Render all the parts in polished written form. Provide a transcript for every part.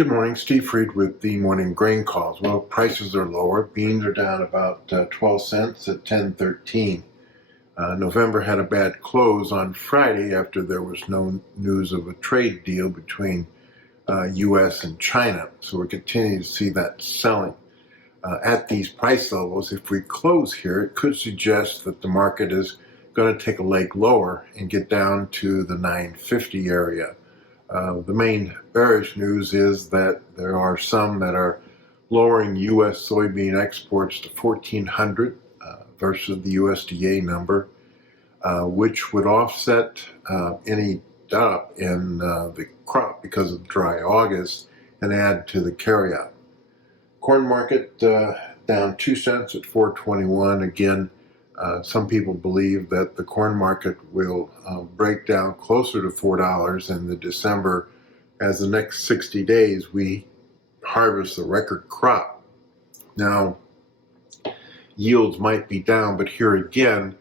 Good morning, Steve Freed with the morning grain calls. Well, prices are lower. Beans are down about 12 cents at 10.13. November had a bad close on Friday after there was no news of a trade deal between U.S. and China. So we're continuing to see that selling. At these price levels, if we close here, it could suggest that the market is going to take a leg lower and get down to the 950 area. The main bearish news is that there are some that are lowering U.S. soybean exports to 1,400 versus the USDA number, which would offset any drop in the crop because of dry August and add to the carryout. Corn market down 2 cents at 4.21. Again, some people believe that the corn market will break down closer to $4 in the December, as the next 60 days we harvest the record crop. Now, yields might be down, but here again,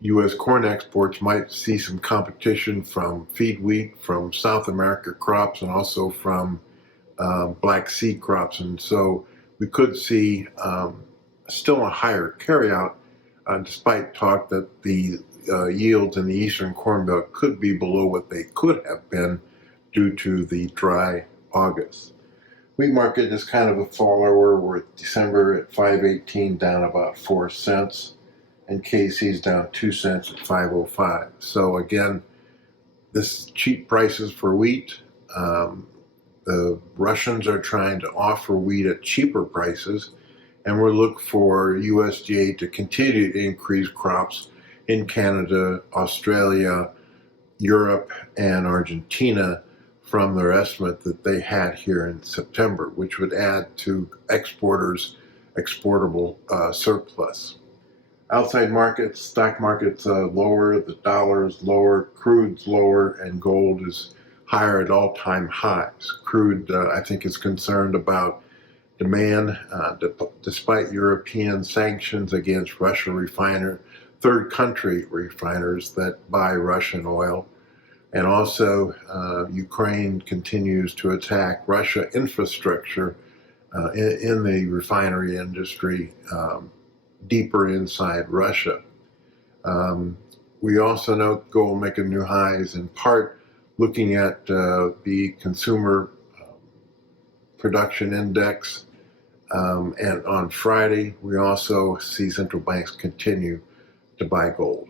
U.S. corn exports might see some competition from feed wheat, from South America crops, and also from Black Sea crops. And so we could see still a higher carryout, despite talk that the yields in the Eastern Corn Belt could be below what they could have been due to the dry August. Wheat market is kind of a follower. We're at December at 5.18, down about 4 cents, and KC's down 2 cents at 5.05. So again, this is cheap prices for wheat. The Russians are trying to offer wheat at cheaper prices, and we'll look for USDA to continue to increase crops in Canada, Australia, Europe, and Argentina from their estimate that they had here in September, which would add to exporters' exportable surplus. Outside markets, stock markets lower, the dollar is lower, crude's lower, and gold is higher at all-time highs. Crude, I think, is concerned about demand, despite European sanctions against third country refiners that buy Russian oil. And also, Ukraine continues to attack Russia infrastructure in the refinery industry deeper inside Russia. We also note gold making new highs, in part looking at the consumer production index. And on Friday, we also see central banks continue to buy gold.